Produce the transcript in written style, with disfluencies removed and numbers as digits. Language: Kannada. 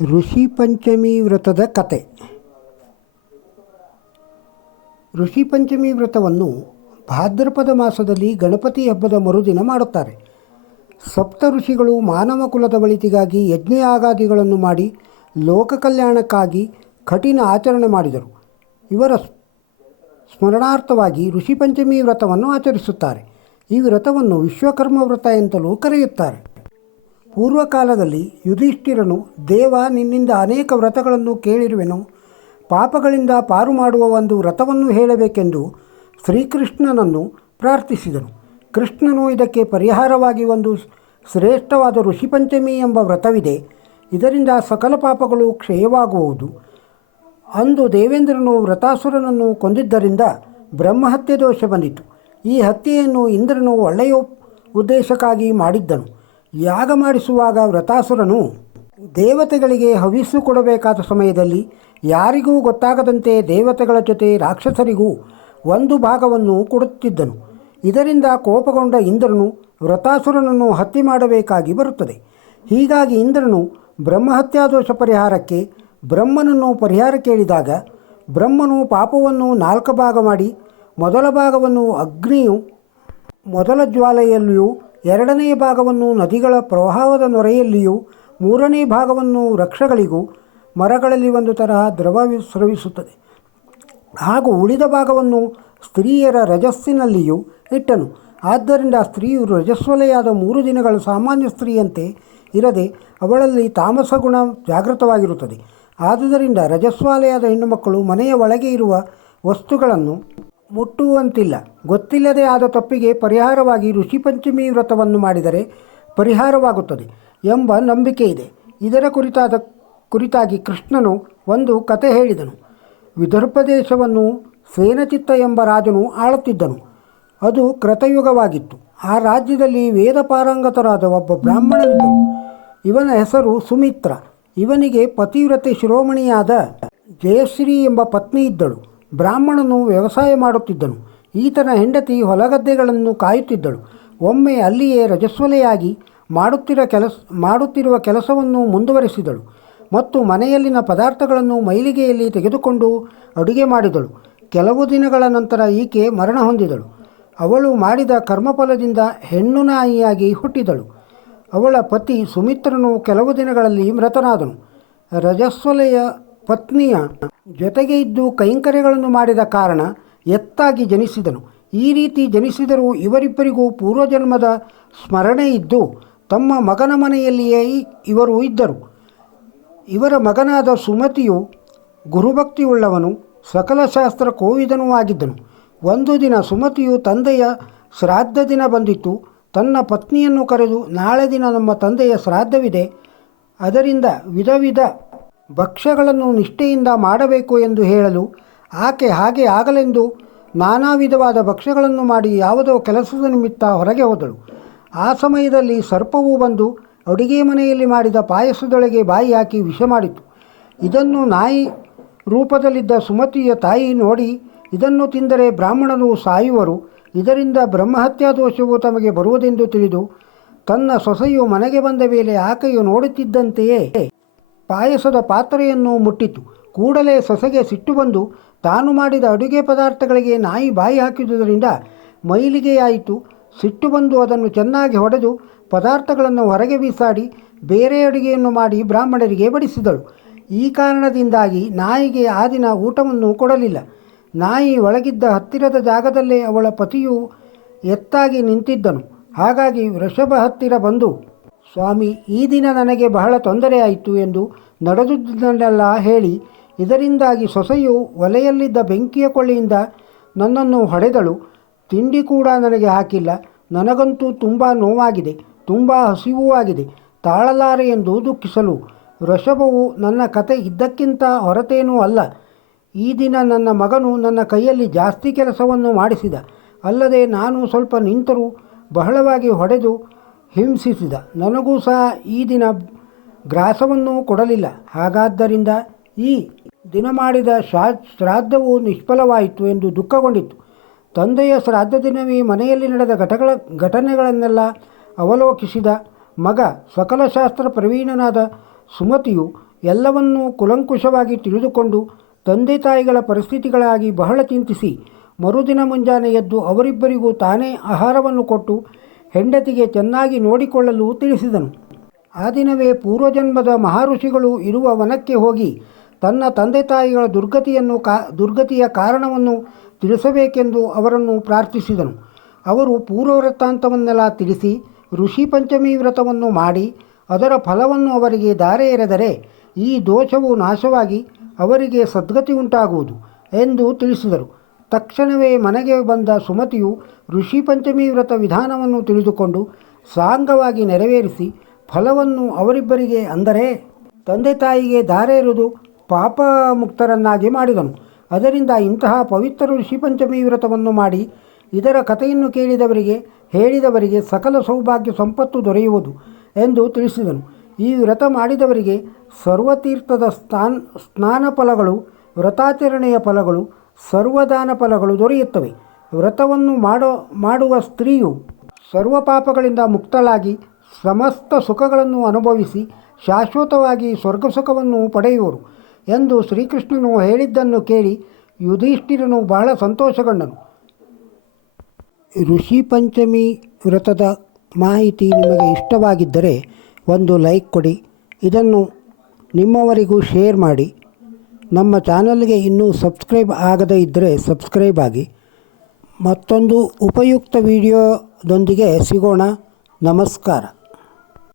ಋಷಿ ಪಂಚಮಿ ವ್ರತದ ಕತೆ. ಋಷಿ ಪಂಚಮಿ ವ್ರತವನ್ನು ಭಾದ್ರಪದ ಮಾಸದಲ್ಲಿ ಗಣಪತಿ ಹಬ್ಬದ ಮರುದಿನ ಮಾಡುತ್ತಾರೆ. ಸಪ್ತ ಋಷಿಗಳು ಮಾನವ ಕುಲದ ಒಳಿತಿಗಾಗಿ ಯಜ್ಞಯಾಗಾದಿಗಳನ್ನು ಮಾಡಿ ಲೋಕ ಕಲ್ಯಾಣಕ್ಕಾಗಿ ಕಠಿಣ ಆಚರಣೆ ಮಾಡಿದರು. ಇವರ ಸ್ಮರಣಾರ್ಥವಾಗಿ ಋಷಿ ಪಂಚಮಿ ವ್ರತವನ್ನು ಆಚರಿಸುತ್ತಾರೆ. ಈ ವ್ರತವನ್ನು ವಿಶ್ವಕರ್ಮ ವ್ರತ ಎಂತಲೂ ಕರೆಯುತ್ತಾರೆ. ಪೂರ್ವಕಾಲದಲ್ಲಿ ಯುಧಿಷ್ಠಿರನು, ದೇವ, ನಿನ್ನಿಂದ ಅನೇಕ ವ್ರತಗಳನ್ನು ಕೇಳಿರುವೆನು, ಪಾಪಗಳಿಂದ ಪಾರು ಮಾಡುವ ಒಂದು ವ್ರತವನ್ನು ಹೇಳಬೇಕೆಂದು ಶ್ರೀಕೃಷ್ಣನನ್ನು ಪ್ರಾರ್ಥಿಸಿದನು. ಕೃಷ್ಣನು ಇದಕ್ಕೆ ಪರಿಹಾರವಾಗಿ ಒಂದು ಶ್ರೇಷ್ಠವಾದ ಋಷಿಪಂಚಮಿ ಎಂಬ ವ್ರತವಿದೆ, ಇದರಿಂದ ಸಕಲ ಪಾಪಗಳು ಕ್ಷಯವಾಗುವುದು. ಅಂದು ದೇವೇಂದ್ರನು ವ್ರತಾಸುರನನ್ನು ಕೊಂದಿದ್ದರಿಂದ ಬ್ರಹ್ಮಹತ್ಯೆ ದೋಷ ಬಂದಿತು. ಈ ಹತ್ಯೆಯನ್ನು ಇಂದ್ರನು ಒಳ್ಳೆಯ ಉದ್ದೇಶಕ್ಕಾಗಿ ಮಾಡಿದ್ದನು. ಯಾಗ ಮಾಡಿಸುವಾಗ ವ್ರತಾಸುರನು ದೇವತೆಗಳಿಗೆ ಹವಿಸ್ಸು ಕೊಡಬೇಕಾದ ಸಮಯದಲ್ಲಿ ಯಾರಿಗೂ ಗೊತ್ತಾಗದಂತೆ ದೇವತೆಗಳ ಜೊತೆ ರಾಕ್ಷಸರಿಗೂ ಒಂದು ಭಾಗವನ್ನು ಕೊಡುತ್ತಿದ್ದನು. ಇದರಿಂದ ಕೋಪಗೊಂಡ ಇಂದ್ರನು ವ್ರತಾಸುರನನ್ನು ಹತ್ಯೆ ಮಾಡಬೇಕಾಗಿ ಬರುತ್ತದೆ. ಹೀಗಾಗಿ ಇಂದ್ರನು ಬ್ರಹ್ಮಹತ್ಯಾದೋಷ ಪರಿಹಾರಕ್ಕೆ ಬ್ರಹ್ಮನನ್ನು ಪರಿಹಾರ ಕೇಳಿದಾಗ ಬ್ರಹ್ಮನು ಪಾಪವನ್ನು 4 ಭಾಗ ಮಾಡಿ ಮೊದಲ ಭಾಗವನ್ನು ಅಗ್ನಿಯು ಮೊದಲ ಜ್ವಾಲೆಯಲ್ಲಿಯೂ, 2ನೇ ಭಾಗವನ್ನು ನದಿಗಳ ಪ್ರವಾಹದ ನೊರೆಯಲ್ಲಿಯೂ, 3ನೇ ಭಾಗವನ್ನು ವೃಕ್ಷಗಳಿಗೂ ಮರಗಳಲ್ಲಿ ಒಂದು ತರಹ ದ್ರವ ಸ್ರವಿಸುತ್ತದೆ ಹಾಗೂ ಉಳಿದ ಭಾಗವನ್ನು ಸ್ತ್ರೀಯರ ರಜಸ್ಸಿನಲ್ಲಿಯೂ ಇಟ್ಟನು. ಆದ್ದರಿಂದ ಸ್ತ್ರೀಯು ರಜಸ್ವಲೆಯಾದ 3 ದಿನಗಳು ಸಾಮಾನ್ಯ ಸ್ತ್ರೀಯಂತೆ ಇರದೆ ಅವಳಲ್ಲಿ ತಾಮಸ ಗುಣ ಜಾಗೃತವಾಗಿರುತ್ತದೆ. ಆದುದರಿಂದ ರಜಸ್ವಾಲೆಯಾದ ಹೆಣ್ಣುಮಕ್ಕಳು ಮನೆಯ ಒಳಗೆ ಇರುವ ವಸ್ತುಗಳನ್ನು ಮುಟ್ಟುವಂತಿಲ್ಲ. ಗೊತ್ತಿಲ್ಲದೆ ಆದ ತಪ್ಪಿಗೆ ಪರಿಹಾರವಾಗಿ ಋಷಿ ಪಂಚಮಿ ವ್ರತವನ್ನು ಮಾಡಿದರೆ ಪರಿಹಾರವಾಗುತ್ತದೆ ಎಂಬ ನಂಬಿಕೆ ಇದೆ. ಇದರ ಕುರಿತಾಗಿ ಕೃಷ್ಣನು ಒಂದು ಕತೆ ಹೇಳಿದನು. ವಿದರ್ಭ ದೇಶವನ್ನು ಸೇನಚಿತ್ತ ಎಂಬ ರಾಜನು ಆಳುತ್ತಿದ್ದನು. ಅದು ಕೃತಯುಗವಾಗಿತ್ತು. ಆ ರಾಜ್ಯದಲ್ಲಿ ವೇದ ಪಾರಂಗತರಾದ ಒಬ್ಬ ಬ್ರಾಹ್ಮಣನಿದ್ದನು. ಇವನ ಹೆಸರು ಸುಮಿತ್ರ. ಇವನಿಗೆ ಪತಿವ್ರತೆ ಶಿರೋಮಣಿಯಾದ ಜಯಶ್ರೀ ಎಂಬ ಪತ್ನಿ ಇದ್ದಳು. ಬ್ರಾಹ್ಮಣನು ವ್ಯವಸಾಯ ಮಾಡುತ್ತಿದ್ದನು. ಈತನ ಹೆಂಡತಿ ಹೊಲಗದ್ದೆಗಳನ್ನು ಕಾಯುತ್ತಿದ್ದಳು. ಒಮ್ಮೆ ಅಲ್ಲಿಯೇ ರಜಸ್ವಲೆಯಾಗಿ ಮಾಡುತ್ತಿರುವ ಕೆಲಸವನ್ನು ಮುಂದುವರೆಸಿದಳು ಮತ್ತು ಮನೆಯಲ್ಲಿನ ಪದಾರ್ಥಗಳನ್ನು ಮೈಲಿಗೆಯಲ್ಲಿ ತೆಗೆದುಕೊಂಡು ಅಡುಗೆ ಮಾಡಿದಳು. ಕೆಲವು ದಿನಗಳ ನಂತರ ಈಕೆ ಮರಣ ಹೊಂದಿದಳು. ಅವಳು ಮಾಡಿದ ಕರ್ಮಫಲದಿಂದ ಹೆಣ್ಣು ನಾಯಿಯಾಗಿ ಹುಟ್ಟಿದಳು. ಅವಳ ಪತಿ ಸುಮಿತ್ರನು ಕೆಲವು ದಿನಗಳಲ್ಲಿ ಮೃತನಾದನು. ರಜಸ್ವಲೆಯ ಪತ್ನಿಯ ಜೊತೆಗೆ ಇದ್ದು ಕೈಂಕರ್ಯಗಳನ್ನು ಮಾಡಿದ ಕಾರಣ ಎತ್ತಾಗಿ ಜನಿಸಿದನು. ಈ ರೀತಿ ಜನಿಸಿದರೂ ಇವರಿಬ್ಬರಿಗೂ ಪೂರ್ವಜನ್ಮದ ಸ್ಮರಣೆ ಇದ್ದು ತಮ್ಮ ಮಗನ ಮನೆಯಲ್ಲಿಯೇ ಇವರು ಇದ್ದರು. ಇವರ ಮಗನಾದ ಸುಮತಿಯು ಗುರುಭಕ್ತಿಯುಳ್ಳವನು, ಸಕಲ ಶಾಸ್ತ್ರ ಕೋವಿದನೂ ಆಗಿದ್ದನು. ಒಂದು ದಿನ ಸುಮತಿಯು ತಂದೆಯ ಶ್ರಾದ್ದ ದಿನ ಬಂದಿತ್ತು. ತನ್ನ ಪತ್ನಿಯನ್ನು ಕರೆದು, ನಾಳೆ ದಿನ ನಮ್ಮ ತಂದೆಯ ಶ್ರಾದ್ದವಿದೆ, ಅದರಿಂದ ವಿಧ ಭಕ್ಷ್ಯಗಳನ್ನು ನಿಷ್ಠೆಯಿಂದ ಮಾಡಬೇಕು ಎಂದು ಹೇಳಲು ಆಕೆ ಹಾಗೆ ಆಗಲೆಂದು ನಾನಾ ವಿಧವಾದ ಭಕ್ಷ್ಯಗಳನ್ನು ಮಾಡಿ ಯಾವುದೋ ಕೆಲಸದ ನಿಮಿತ್ತ ಹೊರಗೆ ಹೋದಳು. ಆ ಸಮಯದಲ್ಲಿ ಸರ್ಪವು ಬಂದು ಅಡುಗೆ ಮನೆಯಲ್ಲಿ ಮಾಡಿದ ಪಾಯಸದೊಳಗೆ ಬಾಯಿ ಹಾಕಿ ವಿಷ ಮಾಡಿತು. ಇದನ್ನು ನಾಯಿ ರೂಪದಲ್ಲಿದ್ದ ಸುಮತಿಯ ತಾಯಿ ನೋಡಿ, ಇದನ್ನು ತಿಂದರೆ ಬ್ರಾಹ್ಮಣನು ಸಾಯುವರು, ಇದರಿಂದ ಬ್ರಹ್ಮಹತ್ಯಾ ದೋಷವು ತಮಗೆ ಬರುವುದೆಂದು ತಿಳಿದು ತನ್ನ ಸೊಸೆಯು ಮನೆಗೆ ಬಂದ ಮೇಲೆ ಆಕೆಯು ನೋಡುತ್ತಿದ್ದಂತೆಯೇ ಪಾಯಸದ ಪಾತ್ರೆಯನ್ನು ಮುಟ್ಟಿತು. ಕೂಡಲೇ ಸೊಸೆಗೆ ಸಿಟ್ಟು ಬಂದು ತಾನು ಮಾಡಿದ ಅಡುಗೆ ಪದಾರ್ಥಗಳಿಗೆ ನಾಯಿ ಬಾಯಿ ಹಾಕಿದುದರಿಂದ ಮೈಲಿಗೆಯಾಯಿತು. ಸಿಟ್ಟು ಬಂದು ಅದನ್ನು ಚೆನ್ನಾಗಿ ಹೊಡೆದು ಪದಾರ್ಥಗಳನ್ನು ಹೊರಗೆ ಬೀಸಾಡಿ ಬೇರೆ ಅಡುಗೆಯನ್ನು ಮಾಡಿ ಬ್ರಾಹ್ಮಣರಿಗೆ ಬಡಿಸಿದಳು. ಈ ಕಾರಣದಿಂದಾಗಿ ನಾಯಿಗೆ ಆ ದಿನ ಊಟವನ್ನು ಕೊಡಲಿಲ್ಲ. ನಾಯಿ ಒಳಗಿದ್ದ ಹತ್ತಿರದ ಜಾಗದಲ್ಲೇ ಅವಳ ಪತಿಯು ಎತ್ತಾಗಿ ನಿಂತಿದ್ದನು. ಹಾಗಾಗಿ ವೃಷಭ ಹತ್ತಿರ ಬಂದು, ಸ್ವಾಮಿ, ಈ ದಿನ ನನಗೆ ಬಹಳ ತೊಂದರೆಯಾಯಿತು ಎಂದು ನಡೆದುದನ್ನೆಲ್ಲ ಹೇಳಿ, ಇದರಿಂದಾಗಿ ಸೊಸೆಯು ಒಲೆಯಲ್ಲಿದ್ದ ಬೆಂಕಿಯ ಕೊಳ್ಳಿಯಿಂದ ನನ್ನನ್ನು ಹೊಡೆದಳು. ತಿಂಡಿ ಕೂಡ ನನಗೆ ಹಾಕಿಲ್ಲ. ನನಗಂತೂ ತುಂಬ ನೋವಾಗಿದೆ, ತುಂಬ ಹಸಿವೂ ಆಗಿದೆ, ತಾಳಲಾರೆ ಎಂದು ದುಃಖಿಸಲು ವೃಷಭವು, ನನ್ನ ಕತೆ ಇದ್ದಕ್ಕಿಂತ ಹೊರತೇನೂ ಅಲ್ಲ. ಈ ದಿನ ನನ್ನ ಮಗನು ನನ್ನ ಕೈಯಲ್ಲಿ ಜಾಸ್ತಿ ಕೆಲಸವನ್ನು ಮಾಡಿಸಿದ. ಅಲ್ಲದೆ ನಾನು ಸ್ವಲ್ಪ ನಿಂತರೂ ಬಹಳವಾಗಿ ಹೊಡೆದು ಹಿಂಸಿಸಿದ. ನನಗೂ ಸಹ ಈ ದಿನ ಗ್ರಾಸವನ್ನು ಕೊಡಲಿಲ್ಲ. ಹಾಗಾದ್ದರಿಂದ ಈ ದಿನ ಮಾಡಿದ ಶ್ರಾದ್ದವು ನಿಷ್ಫಲವಾಯಿತು ಎಂದು ದುಃಖಗೊಂಡಿತು. ತಂದೆಯ ಶ್ರಾದ್ದ ದಿನವೇ ಮನೆಯಲ್ಲಿ ನಡೆದ ಘಟನೆಗಳನ್ನೆಲ್ಲ ಅವಲೋಕಿಸಿದ ಮಗ ಸಕಲಶಾಸ್ತ್ರ ಪ್ರವೀಣನಾದ ಸುಮತಿಯು ಎಲ್ಲವನ್ನೂ ಕುಲಂಕುಷವಾಗಿ ತಿಳಿದುಕೊಂಡು ತಂದೆ ತಾಯಿಗಳ ಪರಿಸ್ಥಿತಿಗಳಾಗಿ ಬಹಳ ಚಿಂತಿಸಿ ಮರುದಿನ ಮುಂಜಾನೆ ಎದ್ದು ಅವರಿಬ್ಬರಿಗೂ ತಾನೇ ಆಹಾರವನ್ನು ಕೊಟ್ಟು ಹೆಂಡತಿಗೆ ಚೆನ್ನಾಗಿ ನೋಡಿಕೊಳ್ಳಲು ತಿಳಿಸಿದನು. ಆ ದಿನವೇ ಪೂರ್ವಜನ್ಮದ ಮಹಾಋಷಿಗಳು ಇರುವ ವನಕ್ಕೆ ಹೋಗಿ ತನ್ನ ತಂದೆ ತಾಯಿಗಳ ದುರ್ಗತಿಯ ಕಾರಣವನ್ನು ತಿಳಿಸಬೇಕೆಂದು ಅವರನ್ನು ಪ್ರಾರ್ಥಿಸಿದನು. ಅವರು ಪೂರ್ವವೃತ್ತಾಂತವನ್ನೆಲ್ಲ ತಿಳಿಸಿ ಋಷಿ ಪಂಚಮಿ ವ್ರತವನ್ನು ಮಾಡಿ ಅದರ ಫಲವನ್ನು ಅವರಿಗೆ ಧಾರೆ ಎರೆದರೆ ಈ ದೋಷವು ನಾಶವಾಗಿ ಅವರಿಗೆ ಸದ್ಗತಿ ಉಂಟಾಗುವುದು ಎಂದು ತಿಳಿಸಿದರು. ತಕ್ಷಣವೇ ಮನೆಗೆ ಬಂದ ಸುಮತಿಯು ಋಷಿ ಪಂಚಮಿ ವ್ರತ ವಿಧಾನವನ್ನು ತಿಳಿದುಕೊಂಡು ಸಾಂಗವಾಗಿ ನೆರವೇರಿಸಿ ಫಲವನ್ನು ಅವರಿಬ್ಬರಿಗೆ ಅಂದರೆ ತಂದೆ ತಾಯಿಗೆ ಧಾರೆ ಎರೆದು ಪಾಪ ಮುಕ್ತರನ್ನಾಗಿ ಮಾಡಿದನು. ಅದರಿಂದ ಇಂತಹ ಪವಿತ್ರ ಋಷಿ ಪಂಚಮಿ ವ್ರತವನ್ನು ಮಾಡಿ ಇದರ ಕಥೆಯನ್ನು ಹೇಳಿದವರಿಗೆ ಸಕಲ ಸೌಭಾಗ್ಯ ಸಂಪತ್ತು ದೊರೆಯುವುದು ಎಂದು ತಿಳಿಸಿದನು. ಈ ವ್ರತ ಮಾಡಿದವರಿಗೆ ಸರ್ವತೀರ್ಥದ ಸ್ನಾನ ಫಲಗಳು, ವ್ರತಾಚರಣೆಯ ಫಲಗಳು, ಸರ್ವದಾನ ಫಲಗಳು ದೊರೆಯುತ್ತವೆ. ವ್ರತವನ್ನು ಮಾಡುವ ಸ್ತ್ರೀಯು ಸರ್ವ ಪಾಪಗಳಿಂದ ಮುಕ್ತಳಾಗಿ ಸಮಸ್ತ ಸುಖಗಳನ್ನು ಅನುಭವಿಸಿ ಶಾಶ್ವತವಾಗಿ ಸ್ವರ್ಗಸುಖವನ್ನು ಪಡೆಯುವರು ಎಂದು ಶ್ರೀಕೃಷ್ಣನು ಹೇಳಿದ್ದನ್ನು ಕೇಳಿ ಯುಧಿಷ್ಠಿರನು ಬಹಳ ಸಂತೋಷಗೊಂಡನು. ಋಷಿ ಪಂಚಮಿ ವ್ರತದ ಮಾಹಿತಿ ನಿಮಗೆ ಇಷ್ಟವಾಗಿದ್ದರೆ ಒಂದು ಲೈಕ್ ಕೊಡಿ, ಇದನ್ನು ನಿಮ್ಮವರಿಗೂ ಶೇರ್ ಮಾಡಿ. ನಮ್ಮ ಚಾನಲ್ಗೆ ಇನ್ನೂ ಸಬ್ಸ್ಕ್ರೈಬ್ ಆಗದೇ ಇದ್ದರೆ ಸಬ್ಸ್ಕ್ರೈಬ್ ಆಗಿ. ಮತ್ತೊಂದು ಉಪಯುಕ್ತ ವಿಡಿಯೋದೊಂದಿಗೆ ಸಿಗೋಣ. ನಮಸ್ಕಾರ.